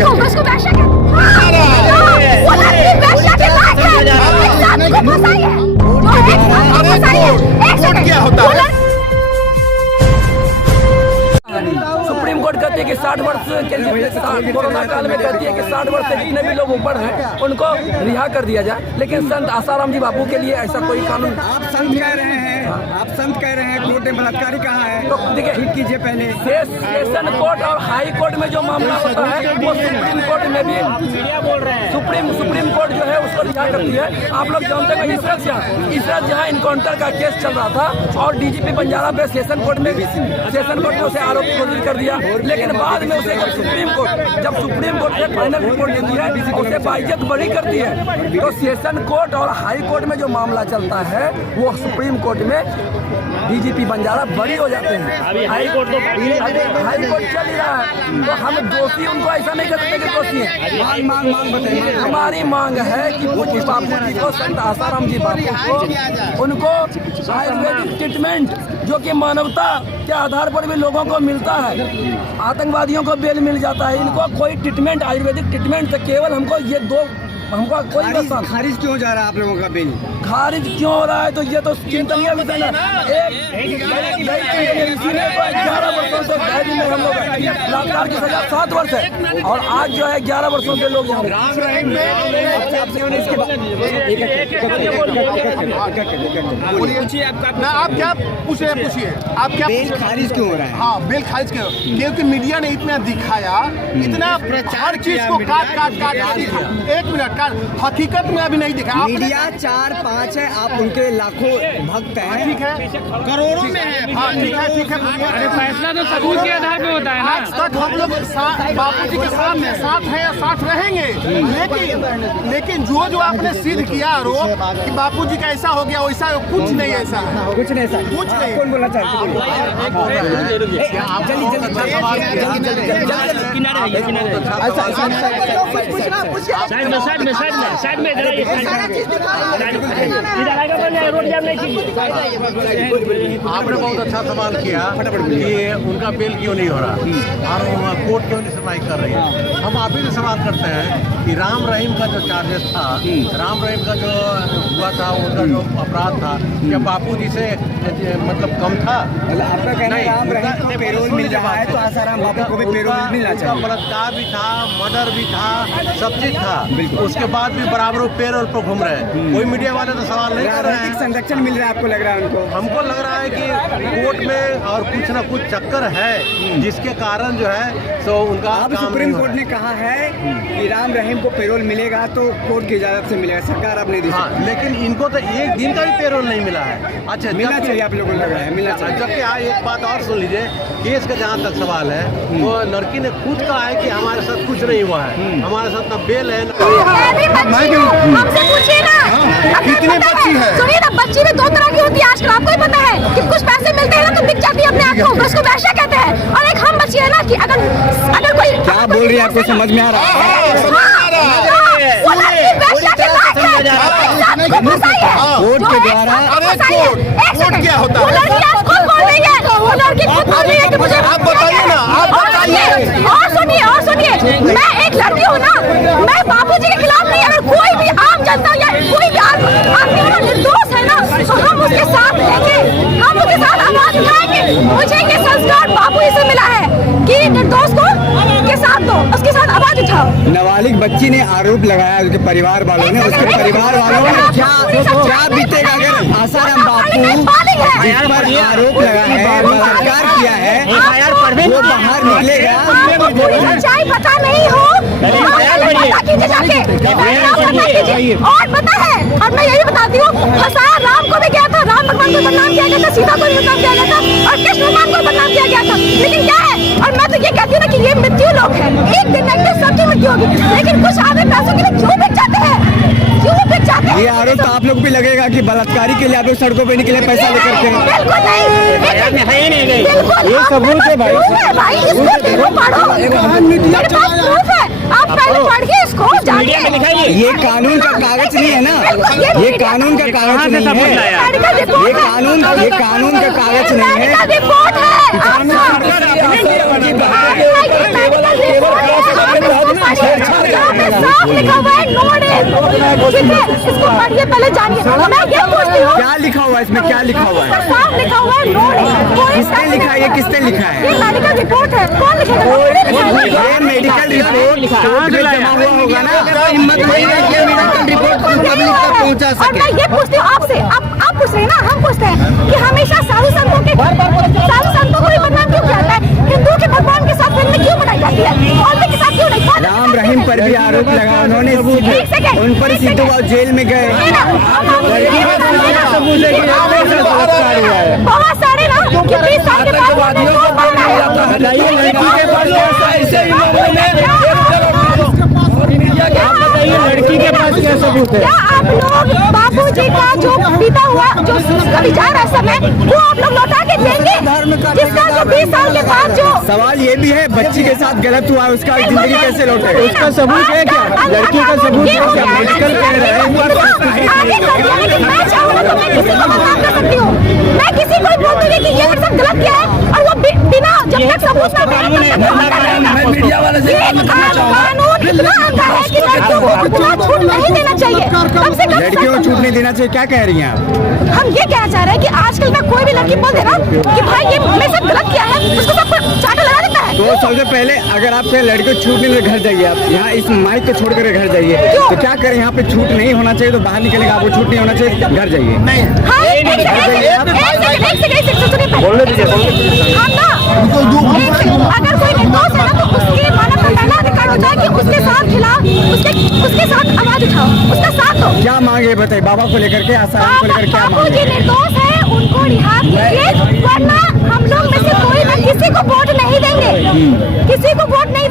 आपको उसको वैश्या के वो लड़की वैश्या के लायक है। एक साथ को फंसाई है, जो एक साथ को फंसाई है। एक सेकंड, क्या होता है? सुप्रीम कोर्ट कहती है कि 60 वर्ष के लिए कोरोना काल में कहती है कि 60 वर्ष से जितने भी लोग ऊपर हैं उनको रिहा कर दिया जाए, लेकिन संत आसाराम जी बापू के लिए ऐसा कोई कानून। आप संत कह रहे हैं, आप संत कह रहे हैं, कोर्ट ने बलात्कारी कहा है, तो देखिए ठीक कीजिए पहले। सेशन कोर्ट और हाई कोर्ट में जो मामला होता है वो सुप्रीम कोर्ट में भी सुप्रीम कोर्ट जो है उसको रिहा करती है। आप लोग जानते हैं इशरत जहाँ इनकाउंटर का केस चल रहा था और डीजीपी बंजारा पे सेशन कोर्ट में उसे आरोपी घोषित कर दिया, लेकिन बाद में उसे जब सुप्रीम कोर्ट एक फाइनल रिपोर्ट देती है उसे बाइज्जत बरी करती है। तो सेशन कोर्ट और हाई कोर्ट में जो मामला चलता है वो सुप्रीम कोर्ट में डीजीपी बंजारा बरी हो जाते हैं। हाई कोर्ट चल ही रहा है, तो हम दोषी उनको ऐसा नहीं कर सकते कि दोषी हैं। मांग बताइए। हमारी मांग है कि पूज्य बापू जी को, संत आसाराम जी बापू को, उनको आयुर्वेदिक ट्रीटमेंट जो कि मानवता के आधार पर भी लोगों को मिलता है, आतंकवादियों को बेल मिल जाता है, इनको कोई ट्रीटमेंट आयुर्वेदिक ट्रीटमेंट से केवल हमको ये दो, हमको कोई खारिज क्यों जा रहा है आप लोगों का बिल? खारिज क्यों हो रहा है तो ये तो चिंतनीय विषय है। एक 11 वर्षों से कैद में हम लोग बलात्कार की सजा 7 वर्ष है और आज जो है 11 वर्षों से लोग यहाँ आप क्या पूछिए आप क्या बेल खारिज क्यों हो रहा है? हाँ, बेल खारिज क्यों? क्योंकि मीडिया ने इतना दिखाया, इतना हर चीज को काट दिखा। एक मिनट का हकीकत में अभी नहीं दिखा। मीडिया 4-5 है, आप उनके लाखों भक्त हैं, ठीक है, करोड़ों में है। हाँ, ठीक है। फैसला तो सबूत के आधार पे होता है ना। आज तक हम लोग बापू जी के सामने साथ हैं या साथ रहेंगे, लेकिन जो आपने सिद्ध किया आरोप कि बापू जी का ऐसा हो गया वैसा कुछ नहीं, ऐसा कुछ नहीं। कौन बोलना चाहते हैं? साइड में इधर आएगा, रोड जाम नहीं की। आपने बहुत अच्छा सवाल किया कि उनका बेल क्यों नहीं हो रहा और कोर्ट क्यों नहीं सुनवाई कर रही है। हम आप ही से सवाल करते हैं कि राम रहीम का जो चार्जेस था, राम रहीम का जो हुआ था, उनका जो अपराध था, क्या बापू जी से मतलब कम था? आपका कहना है राम रहीम को पेरोल मिल रहा है तो आसाराम बापू को भी पेरोल मिलना चाहिए। बलात्कार भी था, मर्डर भी था, सब चीज था, उसके बाद भी बराबर वो पेरोल पर घूम रहे हैं। कोई मीडिया वाले तो सवाल नहीं कर रहे हैं। संरक्षण मिल रहा है आपको लग रहा है उनको? हमको लग रहा है कि कोर्ट में और कुछ ना कुछ चक्कर है जिसके कारण जो है तो उनका अब सुप्रीम कोर्ट ने कहा है कि राम रहीम को पेरोल मिलेगा तो कोर्ट की इजाजत से मिलेगा, सरकार अब नहीं दी। हाँ, लेकिन इनको तो एक दिन का भी पेरोल नहीं मिला है। अच्छा, मिलना चाहिए, आप लोगों को लग रहा है मिलना चाहिए। जबकि एक बात और सुन लीजिए, केस का जहाँ तक सवाल है वो लड़की ने खुद कहा है कि हमारे साथ कुछ नहीं हुआ है, हमारे साथ ना बेल है हमसे पूछिए ना। कितने बच्ची है? सुनिए ना, बच्ची भी 2 तरह की होती है आजकल, आपको ही पता है कि कुछ पैसे मिलते हैं ना तो बिक जाती है अपने आप को, उसको वैश्या कहते हैं। और एक हम बच्ची है ना कि अगर कोई क्या बोल रही है आपको समझ में आ रहा है? वो लड़की वैश्या के लायक है, एक साथ को फंसाई है, कोर्ट के द्वारा। कोर्ट क्या होता है? वो लड़की आज खुद बोल रही है, वो लड़की खुद बोल रही है कि मुझे आप बताइए ना, आप बताइए। और सुनिए मैं एक लड़की हूँ ना, मैं बापू जी के खिलाफ नहीं, अगर कोई भी आम जनता या कोई भी आदमी होना निर्दोष है ना तो हम उसके साथ रहेंगे, हम उसके साथ आवाज उठाएंगे। मुझे ये संस्कार बापू जी से मिला है कि निर्दोष को के साथ दो, उसके साथ आवाज उठाओ। नाबालिग बच्ची ने आरोप लगाया उसके परिवार वालों ने, उसके परिवार वालों ने क्या बीतेगा अगर आसाराम बापू जिस पर आरोप लगा है, बलात्कार किया है, वो बाहर निकलेगा? सच्चाई पता नहीं हो पता कीजिए जाके, और पता है, और मैं यही बताती हूँ, फंसाया राम को भी गया था, राम भगवान को बदनाम किया गया था, सीता को भी बदनाम किया गया था और कृष्ण भगवान को बदनाम किया गया था। लेकिन क्या है, और मैं तो ये कहती हूँ ना कि ये मृत्यु लोग है, एक दिन ना सबकी मृत्यु होगी, लेकिन कुछ आदमी पैसों के लिए क्यों बिक जाते हैं? ये आरोप तो आप लोग भी लगेगा कि बलात्कारी के लिए आप लोग सड़कों पे निकले पैसा लेकर के? बिल्कुल नहीं, ये सबूत है भाई, इसको देखो, पढ़ो, मेरे पास प्रूफ है, आप पहले पढ़िए इसको, जानिए। ये कानून का कागज नहीं है ना, ये कानून का कागज नहीं है, ये कानून का कागज नहीं है, रिपोर्ट है। ठीक है, इसको पढ़िए पहले जानिए। मैं ये पूछती हूँ क्या लिखा हुआ है इसमें, क्या लिखा हुआ है? साफ लिखा हुआ है नो नहीं। किसने लिखा है? ये किसने लिखा है? ये मेडिकल रिपोर्ट है, कौन लिखेगा? ये मेडिकल रिपोर्ट कोर्ट में जमा हुआ होगा ना। हिम्मत नहीं है कि मेडिकल रिपोर्ट को पब्लिक तक पहुंचा और सके। मैं ये पूछती हूँ आपसे, आप पूछ रहे हैं ना, हम पूछते हैं कि हमेशा साधु संतों को भी बदनाम क्यों किया जाता है? हिंदू के भगवान के साथ फिल्में क्यों बनाई जाती है? औरतें के साथ क्यों नहीं? राम रहीम पर भी आरोप लगा, उन्होंने उन पर सिद्धू बाबू जेल में गए। बहुत सारे ना कि 20 साल के बाद आतंकवादियों को मार दिया जाता है। लड़की के पास ऐसे ही लोगों ने लड़की के पास क्या सबूत है? क्या आप लोग बापूजी का जो बीता हुआ जो उसका विचार है समय वो आप लोग लौटा के देंगे? जिसका जो 20 साल के बाद जो सवाल ये भी है, बच्ची के साथ गलत हुआ, उसका जिंदगी कैसे लौटेगा? उसका सबूत है क्या? लड़की का सबूत है क्या? मेडिकल कह रहे हैं। आगे कर दिया, लेकिन मैं चाहूँगा तो मैं किसी को बदनाम कर सकती हूँ। मैं किसी को बोल दूंगी कि ये मेरे साथ गलत किया है और वो बिना जब तक सबूत ना मैं मीडिया वाले से कानून इतना अंधा है कि लड़कियों को उतना छूट नहीं देना चाहिए। कम से कम लड़कियों को छूट नहीं देना चाहिए, क्या कह रही हैं आप? हम ये कहना चाह रहे हैं कि आजकल ना कोई भी लड़की बोल दे ना कि भाई ये मेरे साथ गलत किया है, उसको सब चाटा लगा देता है। तो सबसे पहले अगर आप लड़के को छूट नहीं दे, घर जाइए। आप यहाँ इस माइक को छोड़ कर घर जाइए। तो क्या करें, यहाँ पे छूट नहीं होना चाहिए तो बाहर निकलेगा, आपको छूट नहीं होना चाहिए, घर जाइए। हाँ, एक सेकंड, हम ना अगर कोई निर्दोष है ना तो उसके मानव का पहला अधिकार होता है कि उसके साथ खिलाफ उसके साथ आवाज उठाओ, उसका साथ दो। क्या मांगे बताइए, बाबा को लेकर के, आसाराम को लेकर क्या बापू मांगे? जी निर्दोष है, उनको रिहा कीजिए, वरना हम लोग में से कोई ना किसी को वोट नहीं देंगे, किसी को वोट नहीं